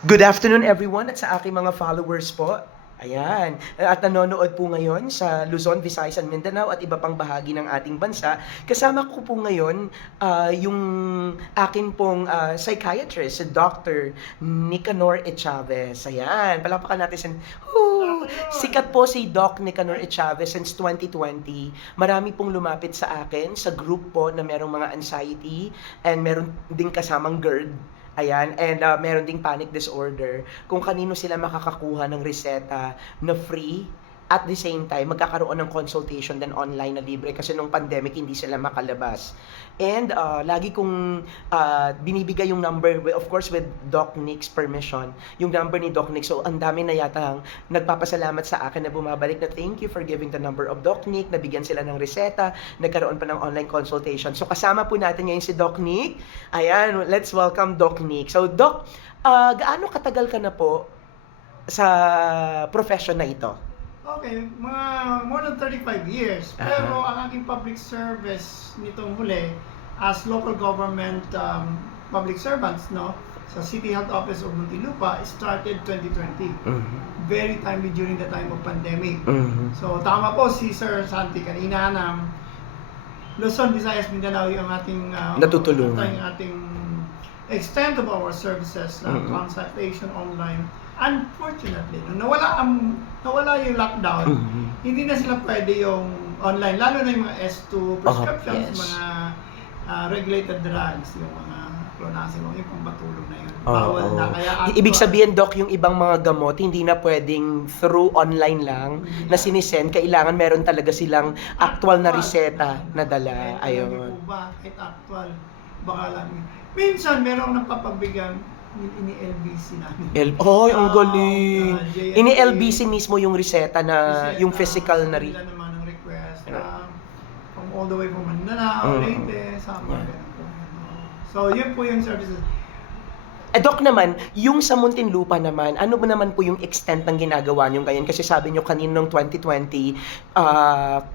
Good afternoon everyone at sa aking mga followers po. Ayan, at nanonood po ngayon sa Luzon, Visayas and Mindanao at iba pang bahagi ng ating bansa. Kasama ko po ngayon yung akin pong psychiatrist, si Dr. Nicanor Echavez. Ayan, palakpakan natin sin. Sikat po si Doc Nicanor Echavez since 2020. Marami pong lumapit sa akin sa group po na merong mga anxiety and meron ding kasamang GERD. Ayan, and meron ding panic disorder. Kung kanino sila makakakuha ng reseta na free, at the same time, magkakaroon ng consultation din online na libre kasi nung pandemic hindi sila makalabas. And lagi kong binibigay yung number, of course with Doc Nick's permission, yung number ni Doc Nick. So ang dami na yata nagpapasalamat sa akin na bumabalik na thank you for giving the number of Doc Nick, nabigyan sila ng reseta, nagkaroon pa ng online consultation. So kasama po natin ngayon si Doc Nick. Ayan, let's welcome Doc Nick. So Doc, gaano katagal ka na po sa profession na ito? Okay, mga more than 35 years. Pero ang aking public service nitong huli as local government public servants, no, sa City Health Office of Muntinlupa started 2020. Very timely during the time of pandemic. So tama po si Sir Santi kanina na Luzon, Visayas, Mindanao yung ating natutulungan. Yung ating extent of our services, consultation online. Unfortunately, nung nawala yung lockdown, hindi na sila pwede yung online, lalo na yung mga S2 prescriptions, yes. mga regulated drugs, yung mga clonazepam, yung pambatulog na yun. Bawal na. Kaya Ibig sabihin, Doc, yung ibang mga gamot, hindi na pwedeng through online lang na sinisend. Kailangan meron talaga silang actual na reseta na dala. Ayun. Ayun. Kahit actual, baka lang. Minsan, merong napapabigyan ini-LBC namin. Ang galing. JNT. Ini-LBC mismo yung reseta na, yung physical na Sila naman ang request from all the way from Mindanao, Leyte, Samar. So, yun po yung services. Doc naman, yung sa Muntinlupa naman, ano ba naman po yung extent ng ginagawa nyo ngayon? Kasi sabi nyo kanina noong 2020,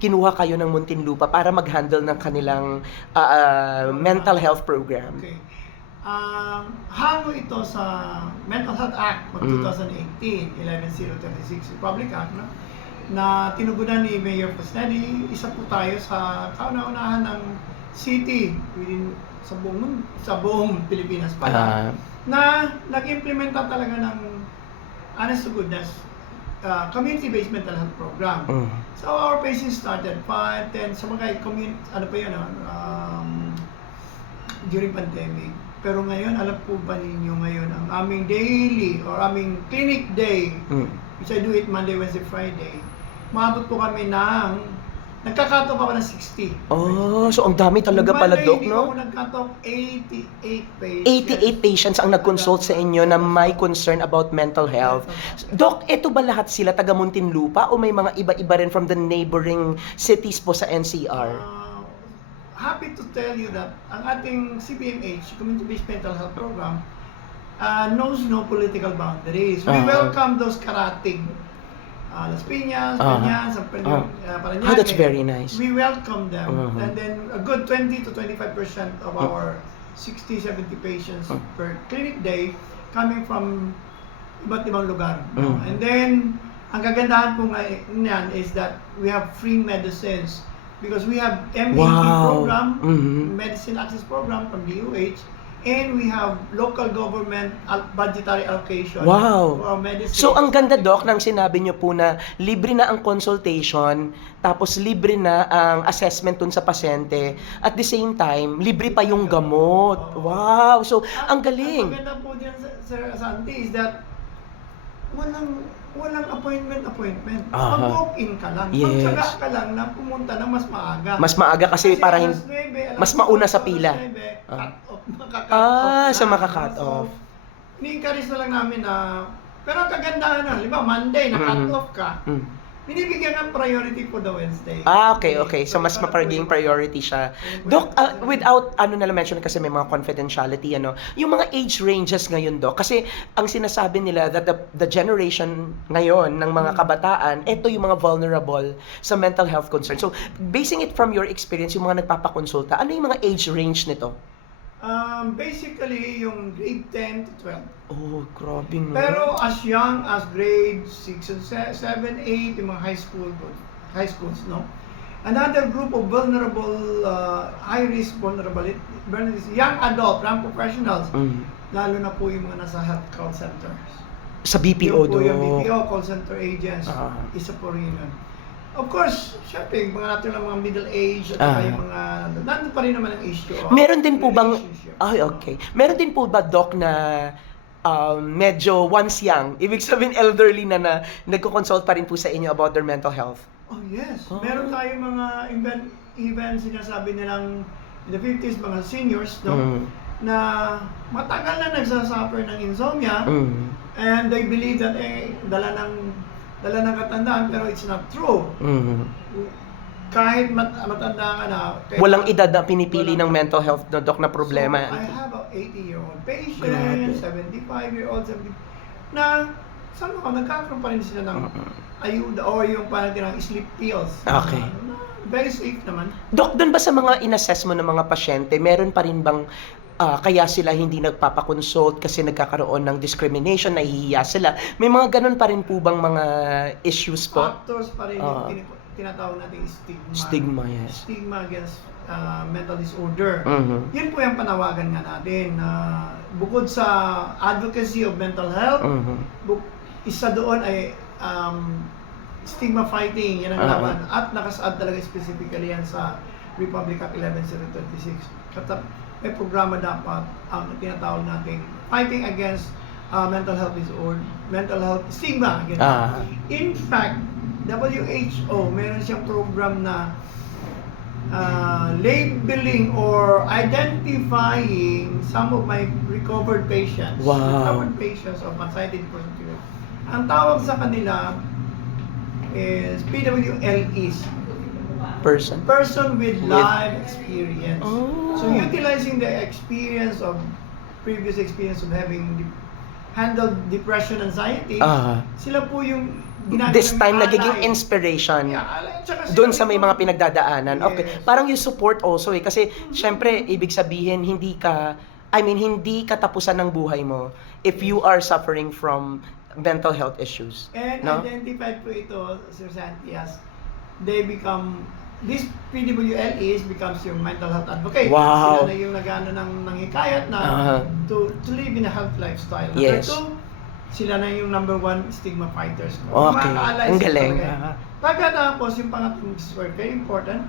kinuha kayo ng Muntinlupa para mag-handle ng kanilang mental health program. Okay. Hango ito sa Mental Health Act of 2018, 11036 Republic Act, no? Na tinugunan ni Mayor Fresnedi. Isa po tayo sa kauna-unahan ng city sa buong Pilipinas pala na nag-implementa talaga ng honest to goodness community-based mental health program. So our patients started 5, 10, sa mga community, during pandemic. Pero ngayon, alam po ba ninyo ngayon, ang aming daily or aming clinic day, which I do it Monday, Wednesday, Friday, maabot po kami ng, nagka-cut off ako ng 60. So ang dami talaga pala, Doc, Monday, no? hindi ako nag-cut off 88 patients. 88 patients ang nag-consult sa inyo na may concern about mental health. Doc, eto ba lahat sila taga Muntinlupa o may mga iba-iba rin from the neighboring cities po sa NCR? Happy to tell you that ang ating CBMH, Community-Based Mental Health Program, knows no political boundaries. We welcome those karating, Las Piñas, Peñas, Parañaque. That's very nice. We welcome them. And then a good 20 to 25% of our 60-70 patients per clinic day coming from iba't ibang lugar. And then, ang kagandahan po ngayon is that we have free medicines because we have MEP program, Medicine Access Program from DOH, and we have local government budgetary allocation for our medicine. So ang ganda, Doc, nang sinabi niyo po na libre na ang consultation, tapos libre na ang assessment dun sa pasyente, at the same time, libre pa yung gamot. Wow! So, ang galing. Ang maganda po diyan, Sir Santi, is that walang appointment. Mag-walk-in ka lang. Yes. Magtsaga ka lang na pumunta ng mas maaga. Mas maaga kasi para alas 9, mas mauna sa pila. Cut off, maka-cut off. So maka-cut off. Ni-encourage na lang namin na, pero ang kagandahan na, halimbawa Monday, na-cut off ka, binibigyan ng priority for the Wednesday. Okay. So mas mapaging priority siya. Doc, without na mention kasi may mga confidentiality yung mga age ranges ngayon, Doc, kasi ang sinasabi nila that the generation ngayon ng mga kabataan, ito yung mga vulnerable sa mental health concern. So basing it from your experience, yung mga nagpapakonsulta, ano yung mga age range nito? Basically, yung grade 10 to 12. Oh, grabe no. Pero as young as grade 6 and 7, 8, yung mga high schools, no? Another group of vulnerable, high-risk vulnerability, young adult, young professionals, lalo na po yung mga nasa health call centers. Sa BPO Yung po yung do. BPO, call center agents, Ah. isa po rin yun. Of course, syempre, yung mga natin lang mga middle age, at saka yung mga, nandun pa rin naman ang issue. Meron din po bang, relationship. ay okay. Meron din po ba, Doc, na medyo once young, ibig sabihin elderly na nagko-consult pa rin po sa inyo about their mental health? Oh yes, Oh. meron tayong mga event sinasabi nilang in the 50s, mga seniors, no? Na matagal na nagsasuffer ng insomnia, and they believe that dala ng katandaan, pero it's not true. Kahit matanda ka na, Walang edad na pinipili ng mental health na Doc na problema. So, I have a 80-year-old patient, Grabe. 75-year-old, na saan ka, nagkakaroon pa rin sila ng ayuda o yung parang tinang sleep pills. Okay. Very safe naman. Doc, doon ba sa mga in-assess mo ng mga pasyente, meron pa rin bang kaya sila hindi nagpapakonsult kasi nagkakaroon ng discrimination, nahihiya sila? May mga ganun pa rin po bang mga issues po? Factors pa rin yung tinatawag natin stigma. Stigma, yes. Stigma against mental disorder. Mhm. Yun po yung panawagan nga natin. Bukod sa advocacy of mental health, isa doon ay stigma fighting, yan ang laban. At nakasaad talaga specifically yan sa Republic Act 11026. May programa dapat ang tinatawag natin fighting against mental health disorder, mental health stigma. In fact, WHO, meron siyang program na labeling or identifying some of my recovered patients. Wow. Recovered patients of anxiety depression. Ang tawag sa kanila is PWLEs. Person with life experience. Oh. So utilizing the previous experience of having handled depression, anxiety, sila po yung ginagawa This time, ng nagiging alay. inspiration. Yeah, alay. Tsaka sila Doon sa may yung- mga pinagdadaanan. Okay. Yes. Parang you support also eh. Kasi, syempre, ibig sabihin, hindi katapusan ng buhay mo if you are suffering from mental health issues. And No? identified po ito, Sir Santi, as this PWLEs becomes your mental health advocate. Wow. Sila na yung nag-ano ng hikayat na to live in a health lifestyle. Number Yes. 2, sila na yung number 1 stigma fighters. Okay. Mga ka-allies Ang galing. talaga. Pagkatapos, yung pangatlong is very important,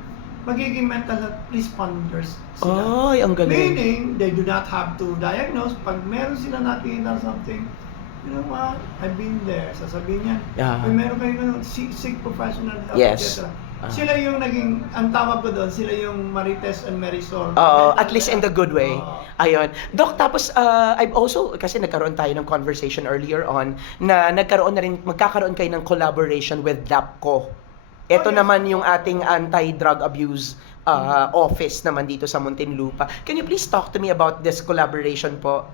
magiging mental health responders sila. Ay, ang galing. Meaning, they do not have to diagnose. Pag meron sila nakita something, you know what, I've been there. Sasabihin niya, pag meron kayong seek professional help, Yes. etc. Sila yung naging, ang tawag ko doon, sila yung Marites and Marisol. At least in the good way. Ayun. Doc, tapos I've also, kasi nagkaroon tayo ng conversation earlier on, na magkakaroon kayo ng collaboration with DAPCO. Ito yes. naman yung ating anti-drug abuse office naman dito sa Muntinlupa. Can you please talk to me about this collaboration po?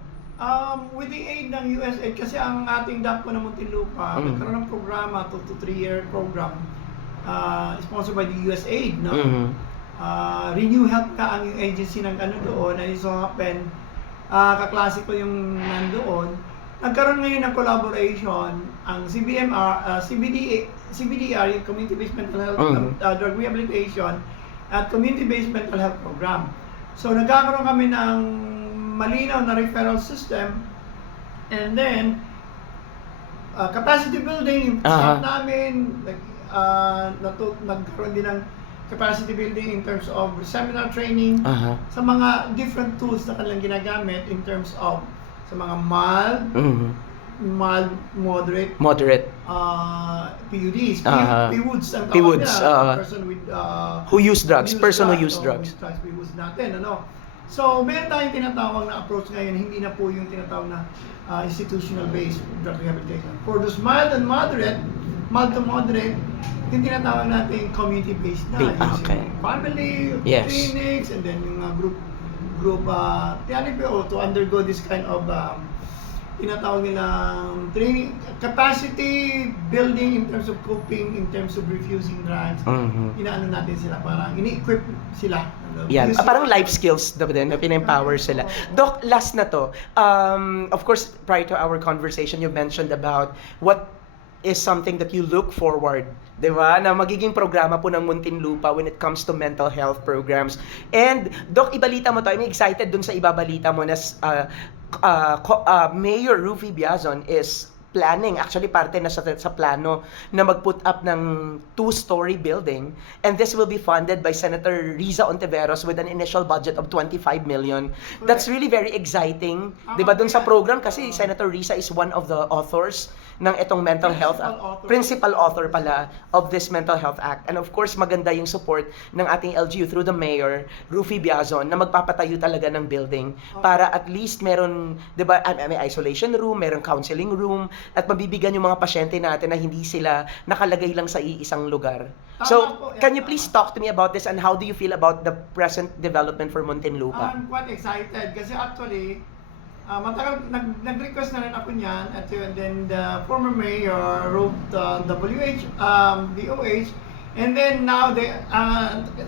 With the aid ng USAID, kasi ang ating DAPCO ng Muntinlupa, nagkaroon ng programa, 2 to 3-year program, sponsored by the USAID, no? Renew Health ka ang yung agency ng ano doon, and so happen, kaklase ko yung nandoon. Nagkaroon ngayon ng collaboration ang CBDR, yung Community-Based Mental Health Drug Rehabilitation at Community-Based Mental Health Program. So nagkakaroon kami ng malinaw na referral system, and then capacity building, staff namin, nagkaroon din ng capacity building in terms of seminar training sa mga different tools na kanilang ginagamit in terms of sa mga mild, moderate, PUDs, PWODs ang tawag PWODs, nila, person with who use drugs, person who use drugs. PWODs natin, ano. So, meron tayong tinatawag na approach ngayon, hindi na po yung tinatawag na institutional-based drug rehabilitation. For those mild to moderate, yung tinatawag natin community-based na. Using family, clinics, and then yung group TNPO to undergo this kind of tinatawag nilang training, capacity building in terms of coping, in terms of refusing drugs. Inaano natin sila, parang ini-equip sila. Yan, Music. parang life skills daw din na pina-empower sila. Doc, last na to. Of course, prior to our conversation, you mentioned about what is something that you look forward, di ba? Na magiging programa po ng Muntinlupa when it comes to mental health programs. And, Doc, ibalita mo to. I'm excited dun sa ibabalita mo na Mayor Rufy Biazon is planning, actually parte na sa plano na mag-put up ng 2-story building, and this will be funded by Senator Riza Ontiveros with an initial budget of 25 million. That's really very exciting, 'di ba, dun sa program kasi Senator Riza is one of the authors ng itong mental health principal author pala of this Mental Health Act. And of course, maganda yung support ng ating LGU through the mayor, Rufy Biazon, na magpapatayo talaga ng building para at least meron, 'di ba, may isolation room, meron counseling room, at mabibigyan yung mga pasyente natin na hindi sila nakalagay lang sa iisang lugar. So, can you please talk to me about this and how do you feel about the present development for Muntinlupa? I'm quite excited kasi actually, matagal nag-request na rin ako niyan, at and then the former mayor wrote the DOH, and then now they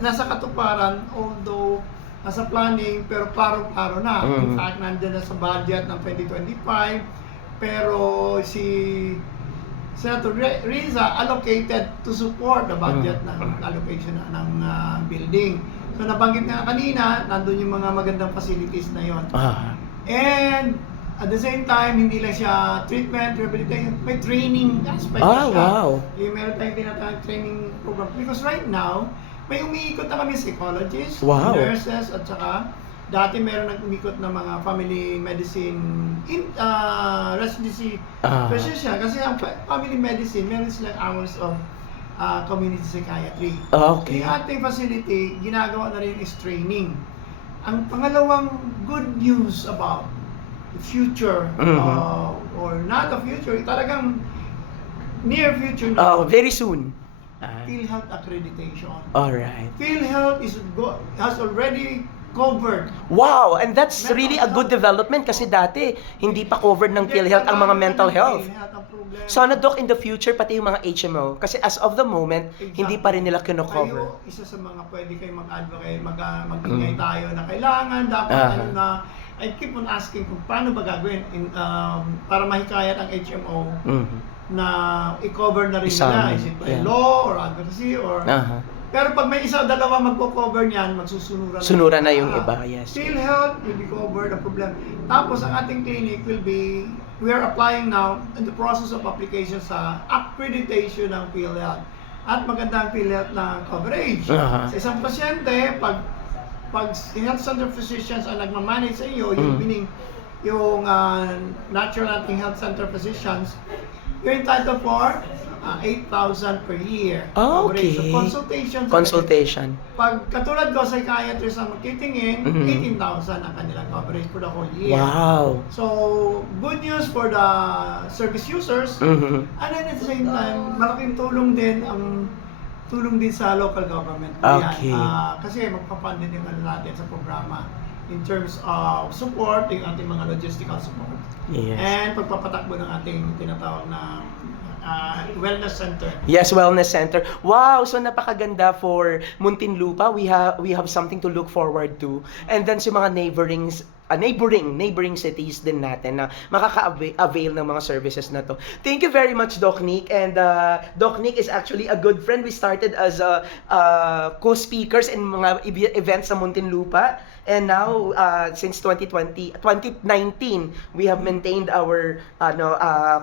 nasa katuparan, although nasa planning, pero klaro-klaro na. In fact, nandiyan na sa budget ng 2025. Pero si Senator Riza allocated to support the budget ng allocation ng building. So nabanggit nga kanina, nandun yung mga magandang facilities na yon. And at the same time, hindi lang siya treatment, rehabilitation, may training aspect siya. Wow. Yung meron tayong tinatawag training program. Because right now, may umiikot na kami psychologists, Wow. nurses, at saka dati meron nag-umikot na mga family medicine residency physician. Kasi ang family medicine, meron silang hours of community psychiatry. Okay. Yung ating facility, ginagawa na rin is training. Ang pangalawang good news about the future, or not the future, talagang near future na, Very soon. PhilHealth accreditation. Alright. PhilHealth has already covered. Wow, and that's really a good development kasi dati hindi pa covered ng PhilHealth ang mga mental health. Sana, Doc, in the future, pati yung mga HMO. Kasi as of the moment, hindi pa rin nila kino-cover. Kayo, isa sa mga pwede kayo mag-advocate, mag-ingay tayo na kailangan, dapat ano na, I keep on asking kung paano ba gagawin para mahikayat ang HMO na i-cover na rin nila. Is it by law or advocacy or... Pero pag may isa o dalawa magko-cover niyan, Sunuran na yung iba, yes. PhilHealth will be covered, the problem. Tapos ang ating clinic will be, we are applying now in the process of application sa accreditation ng PhilHealth. At maganda ang PhilHealth na coverage. Sa isang pasyente, pag health center physicians ang nagmamanage sa iyo, yung meaning yung natural nating health center physicians, you're entitled for 8,000 per year. Okay. So Consultation. Pag katulad ko, psychiatrist ang magtitingin, 18,000 ang kanilang coverage for the whole year. Wow. So, good news for the service users. And then at the same time, malaking tulong din sa local government. Okay. Kasi magpapund din yung natin sa programa in terms of support, yung ating mga logistical support. Yes. And pagpapatakbo ng ating tinatawag na wellness center. Yes, wellness center. Wow, so napakaganda for Muntinlupa. We have something to look forward to. And then sa mga neighboring cities din natin na makaka-avail ng mga services na to. Thank you very much, Doc Nick. And Doc Nick is actually a good friend. We started as co-speakers in mga events sa Muntinlupa. And now, since 2019, we have maintained our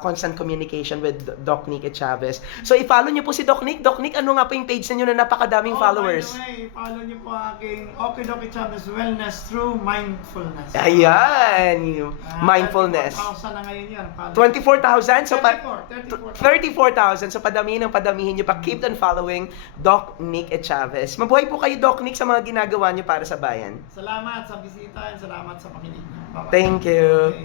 constant communication with Doc Nick Chavez. So, i-follow niyo po si Doc Nick. Doc Nick, ano nga po yung page niyo na napakadaming followers? By the way, follow niyo po aking Okidoki Chavez Wellness through Mindfulness. Ayan! Mindfulness. 24,000 na ngayon yan. 24,000? So, 34,000. 34,000. So, padamihin niyo pa. Keep on following Doc Nick Chavez. Mabuhay po kayo, Doc Nick, sa mga ginagawa niyo para sa bayan. Salamat sa bisita and salamat sa pakinig. Bye-bye. Thank you. Okay.